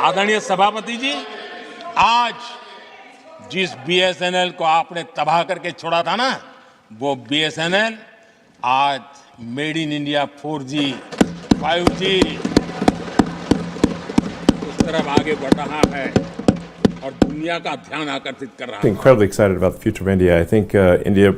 आदरणीय सभापति जी, आज जिस बीएसएनएल को आपने तबाह करके छोड़ा था ना, वो बीएसएनएल आज made in India 4G, 5G उस तरफ आगे बढ़ रहा है और दुनिया का ध्यान आकर्षित कर रहा है। Incredibly excited about the future of India. I think India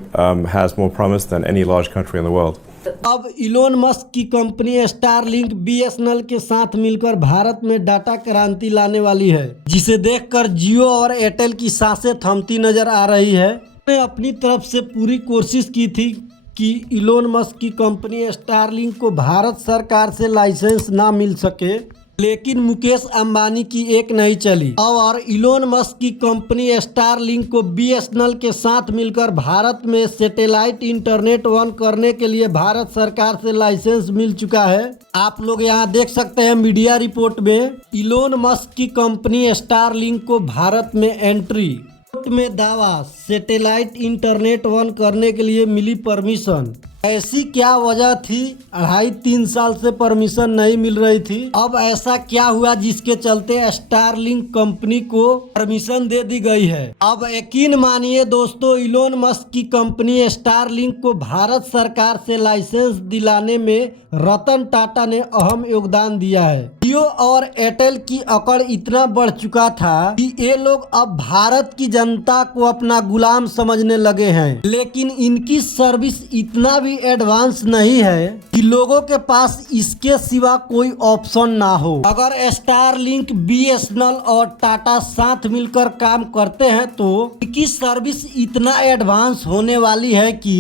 has more promise than any large country in the world. अब इलोन मस्क की कंपनी स्टारलिंक बीएसएनएल के साथ मिलकर भारत में डाटा क्रांति लाने वाली है, जिसे देखकर जियो और एयरटेल की सांसें थमती नजर आ रही है। ने अपनी तरफ से पूरी कोशिश की थी कि इलोन मस्क की कंपनी स्टारलिंक को भारत सरकार से लाइसेंस ना मिल सके, लेकिन मुकेश अंबानी की एक नहीं चली और इलोन मस्क की कंपनी स्टारलिंक को बीएसएनएल के साथ मिलकर भारत में सैटेलाइट इंटरनेट ऑन करने के लिए भारत सरकार से लाइसेंस मिल चुका है। आप लोग यहाँ देख सकते हैं मीडिया रिपोर्ट में इलोन मस्क की कंपनी स्टारलिंक को भारत में एंट्री में दावा, सैटेलाइट इंटरनेट ऑन करने के लिए मिली परमिशन। ऐसी क्या वजह थी 2.5-3 साल से परमिशन नहीं मिल रही थी? अब ऐसा क्या हुआ जिसके चलते स्टारलिंक कंपनी को परमिशन दे दी गई है? अब यकीन मानिए दोस्तों, इलोन मस्क की कंपनी स्टारलिंक को भारत सरकार से लाइसेंस दिलाने में रतन टाटा ने अहम योगदान दिया है। जियो और एयरटेल की अकड़ इतना बढ़ चुका था कि ये लोग अब भारत की जनता को अपना गुलाम समझने लगे हैं, लेकिन इनकी सर्विस इतना भी एडवांस नहीं है कि लोगों के पास इसके सिवा कोई ऑप्शन ना हो। अगर स्टारलिंक, बीएसएनएल और टाटा साथ मिलकर काम करते हैं तो इनकी सर्विस इतना एडवांस होने वाली है कि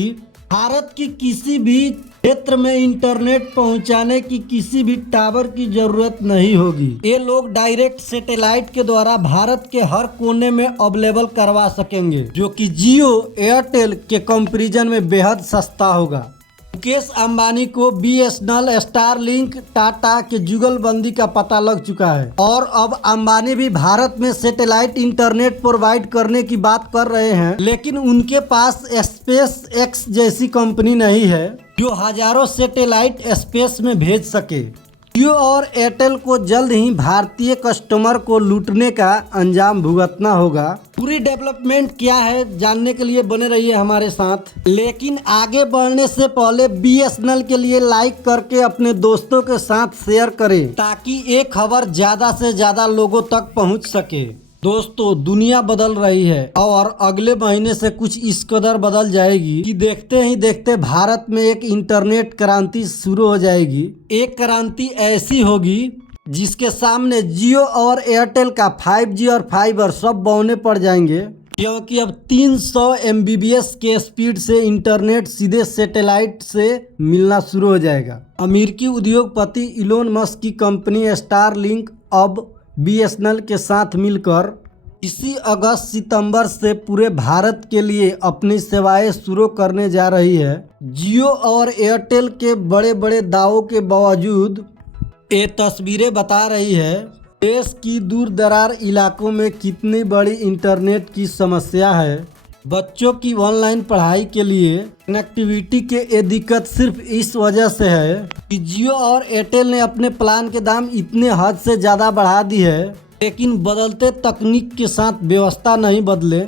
भारत की किसी भी क्षेत्र में इंटरनेट पहुंचाने की किसी भी टावर की जरूरत नहीं होगी। ये लोग डायरेक्ट सैटेलाइट के द्वारा भारत के हर कोने में अवेलेबल करवा सकेंगे, जो कि जियो, एयरटेल के कंपैरिजन में बेहद सस्ता होगा। मुकेश अंबानी को बीएसएनएल, स्टारलिंक, टाटा के जुगलबंदी का पता लग चुका है और अब अंबानी भी भारत में सैटेलाइट इंटरनेट प्रोवाइड करने की बात कर रहे हैं, लेकिन उनके पास स्पेस एक्स जैसी कंपनी नहीं है जो हजारों सैटेलाइट स्पेस में भेज सके। जियो और एयरटेल को जल्द ही भारतीय कस्टमर को लूटने का अंजाम भुगतना होगा। पूरी डेवलपमेंट क्या है जानने के लिए बने रहिए हमारे साथ, लेकिन आगे बढ़ने से पहले बीएसएनएल के लिए लाइक करके अपने दोस्तों के साथ शेयर करें ताकि ये खबर ज्यादा से ज्यादा लोगों तक पहुंच सके। दोस्तों, दुनिया बदल रही है और अगले महीने से कुछ इस कदर बदल जाएगी कि देखते ही देखते भारत में एक इंटरनेट क्रांति शुरू हो जाएगी। एक क्रांति ऐसी होगी जिसके सामने जियो और एयरटेल का 5G और फाइबर सब बौने पड़ जाएंगे, क्योंकि अब 300 MBPS के स्पीड से इंटरनेट सीधे सैटेलाइट से मिलना शुरू हो जाएगा। अमेरिकी उद्योगपति इलोन मस्क की कंपनी स्टारलिंक अब बीएसएनएल के साथ मिलकर इसी अगस्त-सितंबर से पूरे भारत के लिए अपनी सेवाएं शुरू करने जा रही है। जियो और एयरटेल के बड़े बड़े दावों के बावजूद ये तस्वीरें बता रही है देश की दूर दरार इलाकों में कितनी बड़ी इंटरनेट की समस्या है। बच्चों की ऑनलाइन पढ़ाई के लिए कनेक्टिविटी के ये दिक्कत सिर्फ इस वजह से है कि जियो और एयरटेल ने अपने प्लान के दाम इतने हद से ज़्यादा बढ़ा दी है, लेकिन बदलते तकनीक के साथ व्यवस्था नहीं बदले।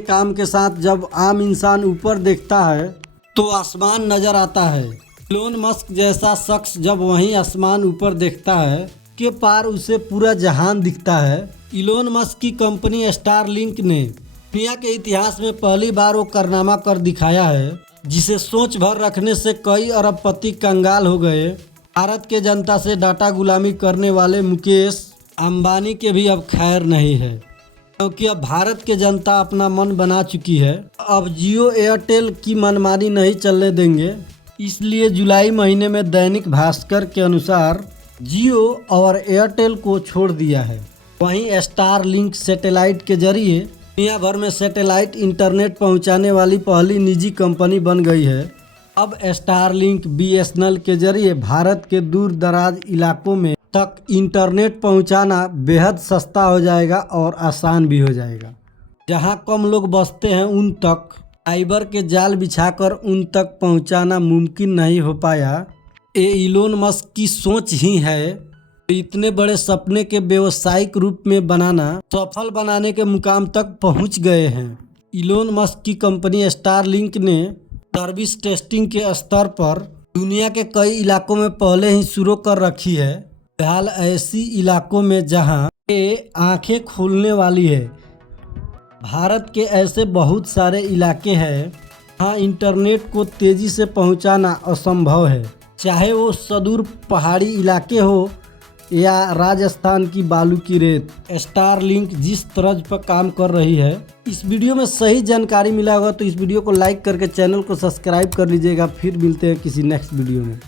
काम के साथ जब आम इंसान ऊपर देखता है तो आसमान नजर आता है। इलोन मस्क जैसा शख्स जब वहीं आसमान ऊपर देखता है के पार उसे पूरा जहान दिखता है। इलोन मस्क की कंपनी स्टारलिंक ने दुनिया के इतिहास में पहली बार वो कारनामा कर दिखाया है जिसे सोच भर रखने से कई अरबपति कंगाल हो गए। भारत के जनता से डाटा गुलामी करने वाले मुकेश अंबानी के भी अब खैर नहीं है, क्योंकि अब भारत के जनता अपना मन बना चुकी है। अब जियो एयरटेल की मनमानी नहीं चलने देंगे, इसलिए जुलाई महीने में दैनिक भास्कर के अनुसार जियो और एयरटेल को छोड़ दिया है। वहीं स्टारलिंक सैटेलाइट के जरिए दुनिया भर में सैटेलाइट इंटरनेट पहुंचाने वाली पहली निजी कंपनी बन गई है। अब स्टारलिंक बीएसएनएल के जरिए भारत के दूर दराज इलाकों में तक इंटरनेट पहुंचाना बेहद सस्ता हो जाएगा और आसान भी हो जाएगा। जहां कम लोग बसते हैं उन तक फाइबर के जाल बिछाकर उन तक पहुंचाना मुमकिन नहीं हो पाया। ये इलोन मस्क की सोच ही है, इतने बड़े सपने के व्यवसायिक रूप में बनाना, सफल बनाने के मुकाम तक पहुंच गए हैं। इलोन मस्क की कंपनी स्टारलिंक ने सर्विस टेस्टिंग के स्तर पर दुनिया के कई इलाकों में पहले ही शुरू कर रखी है। फिलहाल ऐसी इलाकों में जहां ये आंखें खोलने वाली है। भारत के ऐसे बहुत सारे इलाके हैं जहां इंटरनेट को तेजी से पहुंचाना असंभव है, चाहे वो सुदूर पहाड़ी इलाके हो या राजस्थान की बालू की रेत। स्टारलिंक जिस तर्ज पर काम कर रही है, इस वीडियो में सही जानकारी मिला होगा तो इस वीडियो को लाइक करके चैनल को सब्सक्राइब कर लीजिएगा। फिर मिलते हैं किसी नेक्स्ट वीडियो में।